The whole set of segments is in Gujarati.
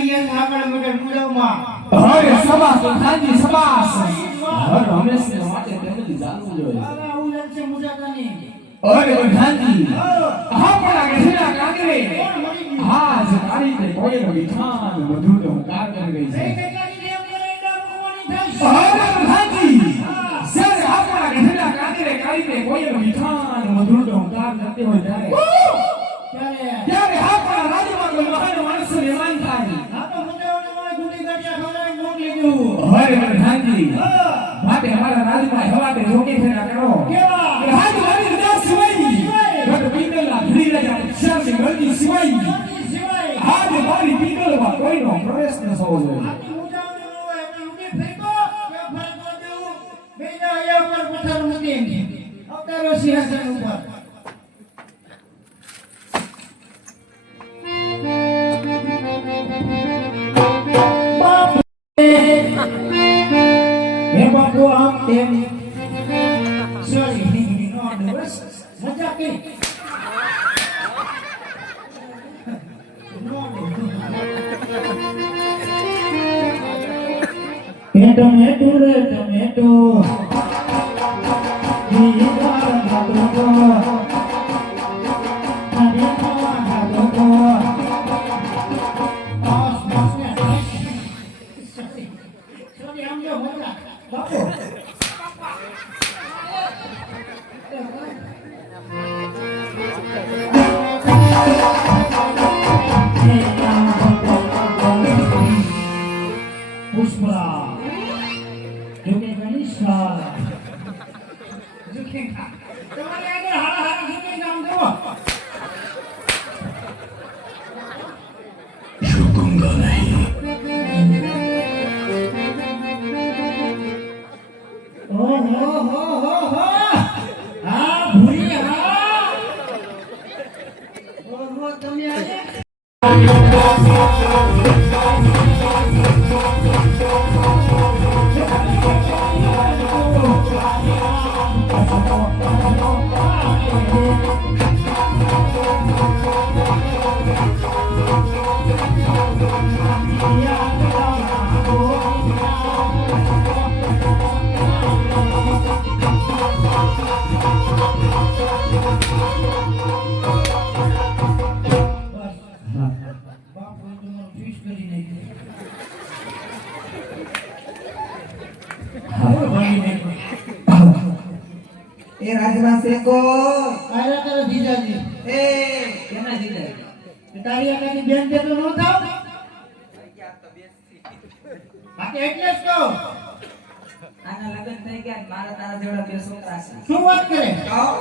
આવી ગયા આગળ મગર મુડાવમાં હવે સબાસ ખાજી સબાસ હર હંમેશા માટે તેમની જાણવું જોઈએ આવું લાગશે મુજાતાની અરે ખાજી આપણા ગઢડા કાંગરે હા જે તારી તે કોઈ વિઠાન બધું તો કાર કરી ગઈ છે અરે ખાજી સર આપણા ગઢડા કાંગરે કાઈ તે કોઈ વિઠાન બધું તો કાર કરતી હોય ત્યારે આપણા રાજમાં કોઈ મહાન માણસ નિર્માણ થાય આ તો મુજાવને મારે ગુડી ગાડિયા ખવડાવી મોકલી દીધું અરે ખાજી માટે અમારા રાજમાં હવાતે જોકે ફેરા કરો કેવા હાથ મારી રજા સિવાય ગઢ પિંગલના ધરી રાજા શામની ગળદી સિવાય હાથ મારી પિંગલમાં કોઈનો પ્રવેશ ન થવો જોઈએ આથી મુજાવને ન હોય એટલે ઉડી ફેંકો કે ફરકો દેવું બેજા આયા ઉપર પથ્થર મૂકી અવતારો સિંહાસન ઉપર હે બાપુ આમ તેમ સોરી નો બસ મજા કરી ટમેટો રે ટમેટો દીવાર ભાગો અને ખાવા ભાગો સોરી આમ જો હોલા બાપુ પુષ્પરા જોકે ગણેશા જોકે તમારે આગળ હારા હારા જોકે નામ દેવો झुकूंगा नहीं ઓહો હા ભૂરી હા ઓહો તમે આજે એ રાજવાસે કો આયા તારા જીજાજી એ કેના જીજાજી તારી આકાની બેન જેટલો નો થાવ આ કે એટલે જ કહો આના લગન થઈ ગયા મારા તારા જેવડા બે છોકરા છે શું વાત કરે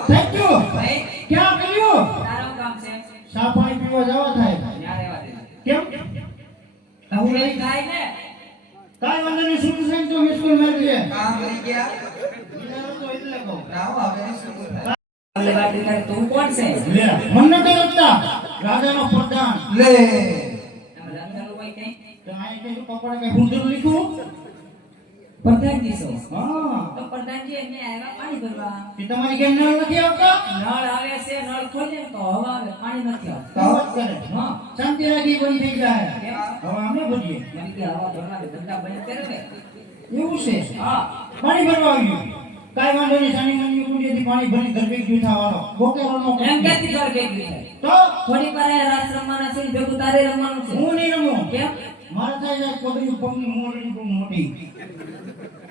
થેન્ક યુ ભાઈ ક્યાં કર્યું તારું કામ છે સા પાણી પીવા જવા થાય ન્યા રહેવા દે કેમ હું એ ખાય ને કાઈ વાંધો નહીં શું છે તો મિસ્કુલ મારી દે કામ કરી ગયા વિચારો તો એટલે કહો રાવ હવે શું થાય લે વાત કરે તું કોણ છે લે મન તો રખતા રાજાનો પ્રધાન લે આમ લંગર કોઈ કઈ તો આ કે કપડા કે હુંદર લીખું પ્રધાનજી છો હા તો પ્રધાનજી એને આવ્યા પાણી ભરવા કે તમારી કેમ નળ નથી આવતા નળ આવે છે નળ ખોલે તો હવા આવે પાણી નથી આવતું વાત કરે હા શાંતિ રાખી બની થઈ જાય કેમ હવે અમે ભરીએ મને કે હવા ભરવા ધંધા બંધ કરે ને એવું છે હા પાણી ભરવા આવ્યું કાઈ વાંધો નહીં સાની મની કુંડીથી પાણી ભરી ઘર ભેગ જૂઠા વાળો બોકેવાનો એમ કેતી ઘર ભેગી થાય તો થોડી વાર રાત રમવાના છે ભેગું તારે રમવાનું છે હું નહીં રમું કેમ મારે થાય જાય પગની પગની મોરડી બહુ મોટી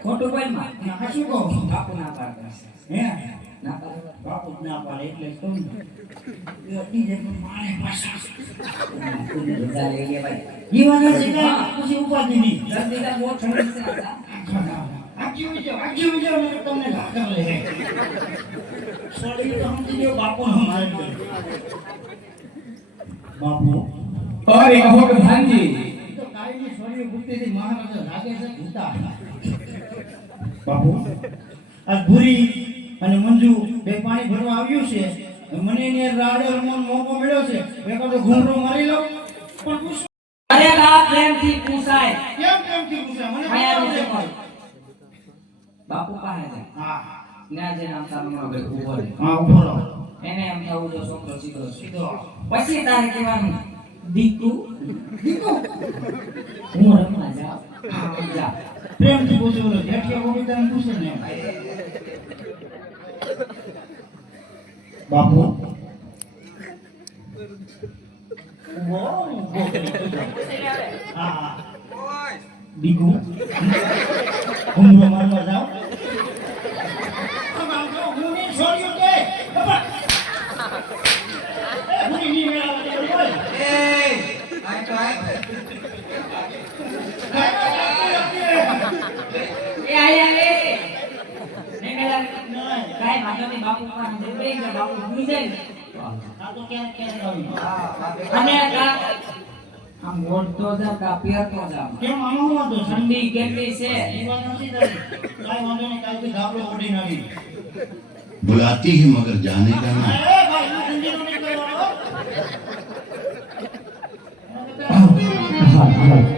ખોટું કોઈ માં ના શું કહું બાપુ ના પાડે હે ના પાડે બાપુ જ ના પાડે એટલે કહું એ અટી જે મારે પાછા રજા લઈ લે ભાઈ જીવાના સીધા પછી ઉપાધિ નહીં જલ્દી કા બહુ ઠંડી છે આખી વિજય મને તમને લાગર લે સોરી તો સમજી ગયો બાપુ નો મારી ગયો બાપુ અરે કહો કે ભાંજી તો કાયની સોરી બુદ્ધિથી મહારાજા લાગે છે ભૂતા બાપુ આ ભૂરી અને મંજુ બે પાણી ભરવા આવ્યું છે મને એને રાડે રમવાનો મોકો મળ્યો છે એકાદો ઘૂમરો મારી લઉં પણ પૂછ અરે આ પ્રેમથી પૂછાય કેમ પ્રેમથી પૂછે મને આયા પૂછે વિશે કોઈ બાપુ પાસે છે હા ના જે નામ સામનો ઉભો રહે હા ઉભો રહો એને એમ થવું જો છોકરો સીધો સીધો પછી તારે કહેવાનું દીકુ દીકુ હું રમવા જાઉં જા પ્રેમથી પૂછે બોલો જેઠિયા ગોવિંદાને પૂછે ને એમ. બાપુ હા દીકુ ઘૂમરો મારવા જાઓ હું નહીં છોડ્યું કે બાપા હું નહીં મેળાવતી હોય એ આયા એ ને મેલા કાઈ વાંધો નહીં બાપુ પણ જબરે કે બાપુ ભૂલી જાય ને આ તો ક્યારેક આવી અને આમ ઓળતો જાવ કા પહેરતો જાવ કેમ આમાં વાંધો છે ઠંડી કેટલી છે એ વાત નથી તારી કાંઈ વાંધો નહીં કાલથી ધાબળો ઓઢીને આવી बुलाती है मगर जाने का नहीं। અરે ભાઈ હું ઠંડીનો નહીં કરવાનો હા હા